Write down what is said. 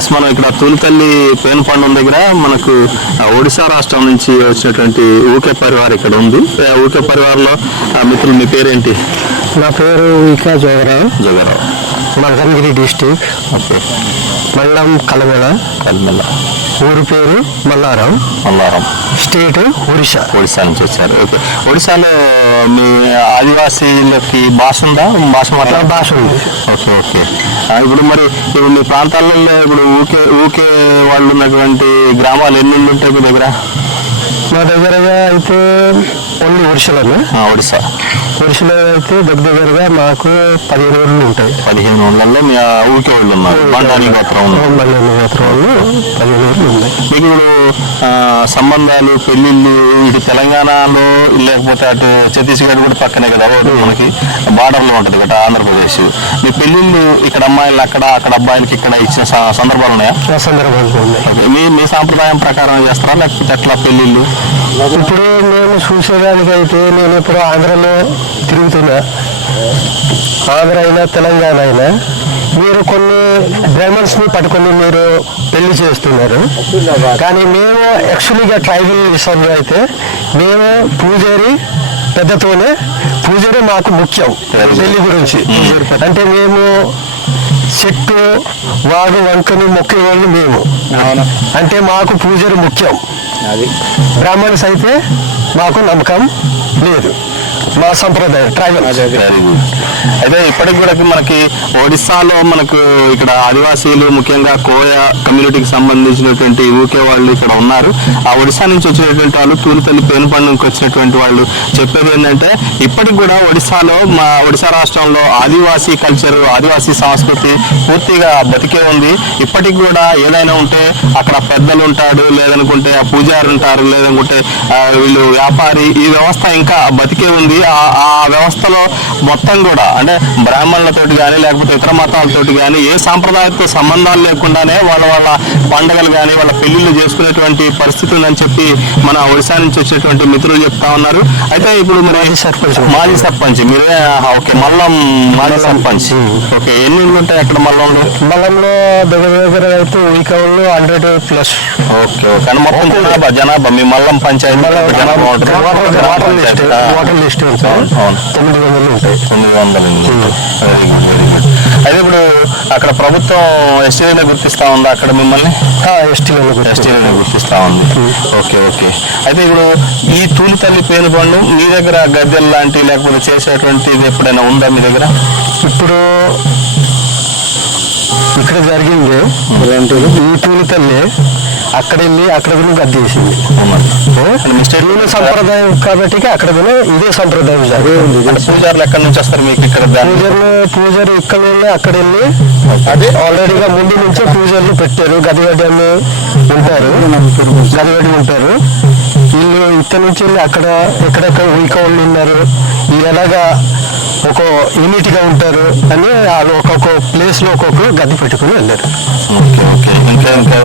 Yes మనం ఇక్కడ తూలితల్లి పేను పండుగ దగ్గర మనకు ఒడిశా రాష్ట్రం నుంచి వచ్చినటువంటి ఊకే పరివార్ ఇక్కడ ఉంది. ఆ ఊకే పరివార్లో ఆ, మిత్రులు మీ పేరేంటి? నా పేరు వికా జోగరావు. జగరావు. మల్కంగిరి డిస్టిక్. ఓకే. మండలం కలమెల కల్మెల్ల ఊరి పేరు మల్లారం. మల్లారం. స్టేట్ ఒరిస్సా. ఒడిశా నుంచి వచ్చారు. ఓకే. ఒడిశాలో మీ ఆదివాసీలకి భాష ఉందా? భాష మాట్లాడ భాష ఉంది. Okay okay. ఇప్పుడు మరి ఇప్పుడు మీ ప్రాంతాలలో ఇప్పుడు ఊకే ఊకే వాళ్ళు ఉన్నటువంటి గ్రామాలు ఎన్ని ఉంటాయి మీ దగ్గర? మా దగ్గరగా అయితే ఓన్లీ ఆ, ఒడిశా ఒరిస్సాలో అయితే దగ్గర దగ్గరగా మాకు పదిహేను రోజులు ఉంటాయి. పదిహేను వందలలో మీ ఊకే వాళ్ళు ఉన్నారు. బండారి గోత్రం పన్నెండు మాత్రం వాళ్ళు పదిహేను రోజులు ఉన్నాయి మీకు ఇప్పుడు సంబంధాలు పెళ్ళిళ్ళు ఇటు తెలంగాణలో లేకపోతే అటు ఛత్తీస్గఢ్ కూడా పక్కనే కదా మనకి బార్డర్లో ఉంటుంది కదా ఆంధ్రప్రదేశ్. మీ పెళ్ళిళ్ళు ఇక్కడ అమ్మాయిలు అక్కడ అక్కడ అబ్బాయిలకి ఇక్కడ ఇచ్చిన సందర్భాలు ఉన్నాయా? సందర్భాలు ఉన్నాయి. మీ మీ సాంప్రదాయం ప్రకారం చేస్తారా లేకపోతే ఎట్లా పెళ్ళిళ్ళు? ఇప్పుడు నేను చూసేదానికైతే నేను ఇప్పుడు ఆంధ్రలో తిరుగుతున్నా. ఆంధ్ర అయినా తెలంగాణ అయినా మీరు కొన్ని బ్రాహ్మణ్స్ని పట్టుకొని మీరు పెళ్ళి చేస్తున్నారు. కానీ మేము యాక్చువల్గా ట్రైబల్ విషయంలో అయితే మేము పూజారి పెద్దతోనే పూజారి మాకు ముఖ్యం పెళ్ళి గురించి. అంటే మేము చెట్టు వాడు వంకని మొక్కే వాళ్ళు మేము. అంటే మాకు పూజారి ముఖ్యం. బ్రాహ్మణ్స్ అయితే మాకు నమ్మకం లేదు. మా సంప్రదాయం ట్రైబల్ వెరీ గుడ్ అయితే ఇప్పటికి కూడా మనకి ఒడిస్సాలో మనకు ఇక్కడ ఆదివాసీలు ముఖ్యంగా కోయ కమ్యూనిటీకి సంబంధించినటువంటి ఊకే వాళ్ళు ఇక్కడ ఉన్నారు. ఆ ఒడిస్సా నుంచి వచ్చినటువంటి వాళ్ళు తూలితల్లి పేను పండుగకి వచ్చినటువంటి వాళ్ళు చెప్పేది ఏంటంటే ఇప్పటికి కూడా ఒడిస్సాలో మా ఒడిశా రాష్ట్రంలో ఆదివాసీ కల్చర్ ఆదివాసీ సంస్కృతి పూర్తిగా బతికే ఉంది. ఇప్పటికి కూడా ఏదైనా ఉంటే అక్కడ పెద్దలు ఉంటాడు లేదనుకుంటే ఆ పూజారి ఉంటారు లేదనుకుంటే వీళ్ళు వ్యాపారి ఈ వ్యవస్థ ఇంకా బతికే ఉంది. ఆ ఆ వ్యవస్థలో మొత్తం కూడా అంటే బ్రాహ్మణులతోటి కానీ లేకపోతే ఇతర మతాలతోటి కానీ ఏ సాంప్రదాయతో సంబంధాలు లేకుండానే వాళ్ళ వాళ్ళ పండుగలు కానీ వాళ్ళ పెళ్ళిళ్ళు చేసుకునేటువంటి పరిస్థితి ఉందని చెప్పి మన ఒడిశా నుంచి వచ్చేటువంటి మిత్రులు చెప్తా ఉన్నారు. అయితే ఇప్పుడు మరి మాజీ సర్పంచ్. మాజీ సర్పంచ్ మీరే ఓకే మల్లం మాజీ సర్పంచ్. ఓకే ఎన్ని ఉంటాయి అక్కడ మల్లంలో? మల్లంలో దగ్గర దగ్గర అయితే వీకంలో హండ్రెడ్ ప్లస్. ఓకే కానీ మొత్తం జనాభా జనాభా మీ మల్లం పంచాయతీ. Water list. తొమ్మిది వందలు ఉంటాయి తొమ్మిది వందలు వెరీ గుడ్ వెరీ గుడ్ అయితే ఇప్పుడు అక్కడ ప్రభుత్వం ఎస్టీలను గుర్తిస్తా ఉందా? అక్కడ మిమ్మల్ని? ఎస్టీలను గుర్తిస్తా. ఉంది. Okay okay. అయితే ఇప్పుడు ఈ తూలి తల్లి పేను పండు మీ దగ్గర గద్దెలు లాంటి లేకపోతే చేసేటువంటిది ఎప్పుడైనా ఉందా మీ దగ్గర? ఇప్పుడు ఇక్కడ జరిగింది. ఇలాంటిది ఈ తూలి తల్లి అక్కడ వెళ్ళి అక్కడ కూడా స్టేట్ ఇదే సంప్రదాయం కాబట్టి అక్కడ కూడా ఇదే సంప్రదాయం జరిగింది. పూజారులు ఎక్కడి నుంచి వస్తారు మీకు ఇక్కడ పూజలు పూజలు ఇక్కడ వెళ్ళి అక్కడ వెళ్ళి అదే. ఆల్రెడీగా ముందు నుంచే పూజలు పెట్టారు. గదిగడ్డని ఉంటారు. గదిగడ్డి ఉంటారు. ఇక్కడ నుంచి వెళ్ళి అక్కడ ఎక్కడెక్కడ వీకౌళ్ళు ఉన్నారు ఎలాగా ఒక యూనిట్గా ఉంటారు? అని వాళ్ళు ఒక్కొక్క ప్లేస్లో ఒక్కొక్క గది పెట్టుకుని వెళ్ళారు. Okay okay. ఇంకా ఇంకా